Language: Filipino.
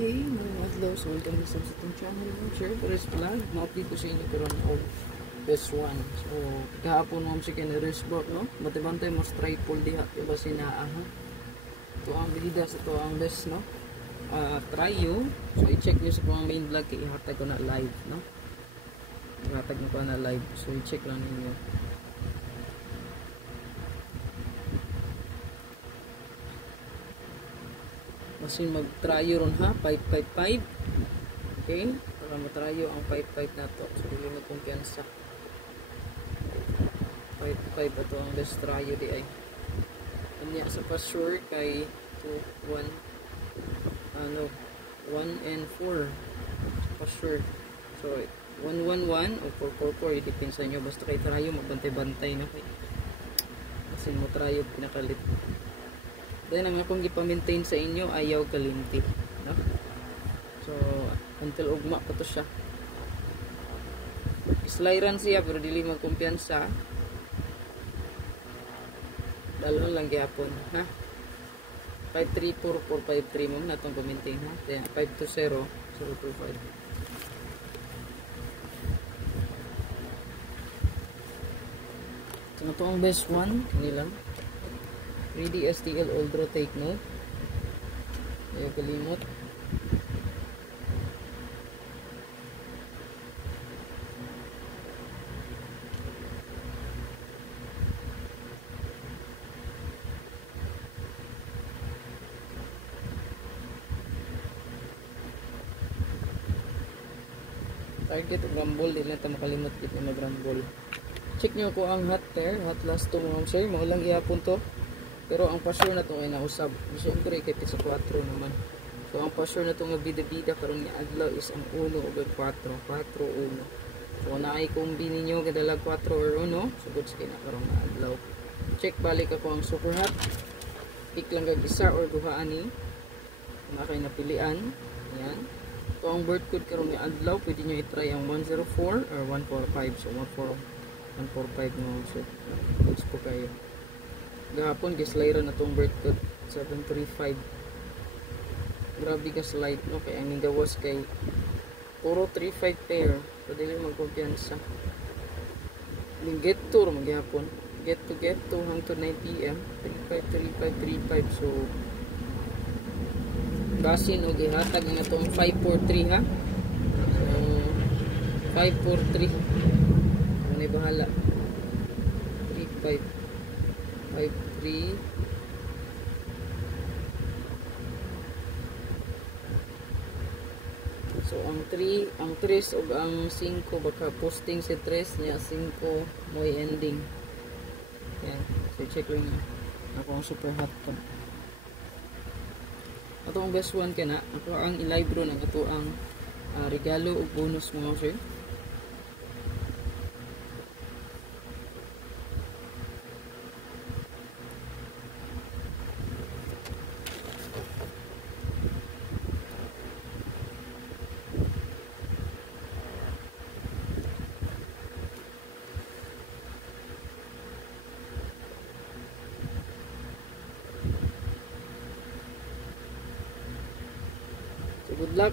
Okay, mga adlaw. So, welcome sa itong channel ng Share Paris Vlog. Ma-update ko sa inyo karon og best one. So, kahapon mo si Keneris Bot, no? Batibantay mo straight pull diha. Diba sinaa, ha? Ito ang bida sa ito ang best, no? Trio. So, i-check nyo sa pang main vlog. Ihatag ko na live, no? Ihatag na ko na live. So, i-check lang ninyo. Masin mag-tryo ron ha, 555. Okay? Para matryo ang 55 na to. So, hindi mo kumpiyansa. 55 ito ang best tryo di ay. Kanya sa pa-sure kay 2, 1, 1 and 4. Pa-sure. So, 111 o 444. Depende sa inyo. Basta kay tryo, magbantay-bantay na kay. Masin mo tryo, pinakalit. Then ang akong gipa-maintain sa inyo ayaw kalimti, no? So until ugma pa to siya. Slyran siya pero dili magkumpiyansa. Dalon lang gyapon, ha? 534453 mo natong pa-maintain, ha? Then 520 025. So ito ang best one kanila. 3D STL Uldro take note. Ayaw kalimot. Target o rumble, di lang ito makalimot kit na mag-rumble. Check nyo ko ang hot pair, hot last to mga sir. Maulang ihapon to. Pero ang pa-sure na ito ay nausab. Siyempre, kay pizza 4 naman. So, ang pa-sure na ito nga bida-bida karon nga adlaw is ang 1 o 4. 4-1. So, naay kombini nyo kadalag 4 or 1. So, goods kayo na karon nga adlaw. Check balik ako ang super hot. Pick lang kag isa or duha ani. Na kayo napilian. Ayan. So, ang bird code karon nga adlaw, pwede nyo i-try ang 104 or 145. So, 145 mo. So, goods po kayo. Gahapon gislide na tong bird code 735. Grabe ka slide, no? Kaya ang gawas kay puro 35 pair. So dili magkumpiyansa. Get to magyapon. Get to hangtod 9 PM 353535. So basin og gihatag nga tong 543 ha. So 543. Ano bahala. 35 53. So ang 3 ug ang 5 baka posting si 3 niya 5 moy ending. Yan, so check lang niya. Ako ang super hot to. Ato ang best one kana, ako ang i-live ro ng ato ang regalo ug bonus mga sir. Good luck.